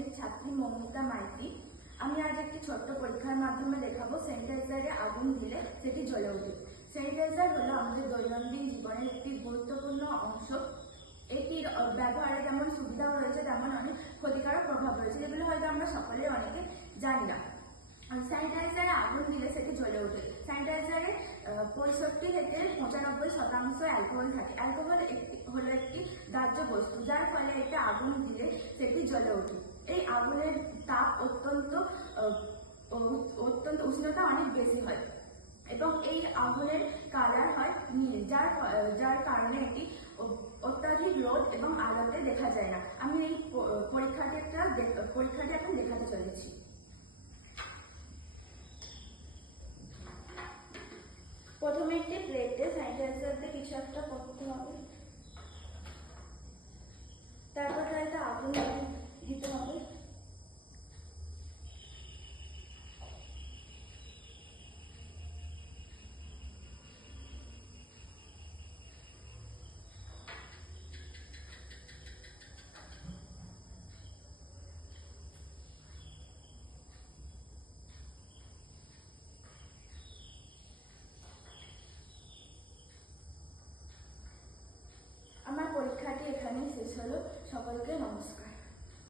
শ্রেণীর ছাত্রী মৌমিতা মাইতি। আমি আজ একটি ছোট্ট পরীক্ষার মাধ্যমে দেখাবো স্যানিটাইজারে আগুন দিলে সেটি জ্বলে ওঠে। স্যানিটাইজার হলো আমাদের দৈনন্দিন জীবনের একটি গুরুত্বপূর্ণ অংশ। এটির ব্যবহারে যেমন সুবিধা রয়েছে তেমন অনেক ক্ষতিকারক প্রভাব রয়েছে, যেগুলো হয়তো আমরা সকলে অনেকে জানি না। স্যানিটাইজারে আগুন দিলে সেটি জ্বলে ওঠে। স্যানিটাইজারে 65 থেকে 95% অ্যালকোহল থাকে। অ্যালকোহল হলো একটি দাহ্য বস্তু, যার ফলে এটা আগুন দিলে সেটি জ্বলে ওঠে। এই আগুনের তাপ অত্যন্ত উষ্ণতা অনেক বেশি হয় এবং এই আগুনের কালার হয় নীল, যার কারণে এটি অত্যাধিক রোদ এবং আলোতে দেখা যায় না। আমি এই পরীক্ষাটি এখন দেখাতে চলেছি। প্রথমে একটি প্লেটে স্যানিটাইজার দিয়ে কিছু একটা করতে হবে, তারপর তাতে আগুন দিতে হবে। আমার পরীক্ষাটি এখানেই শেষ হলো। সকলকে নমস্কার।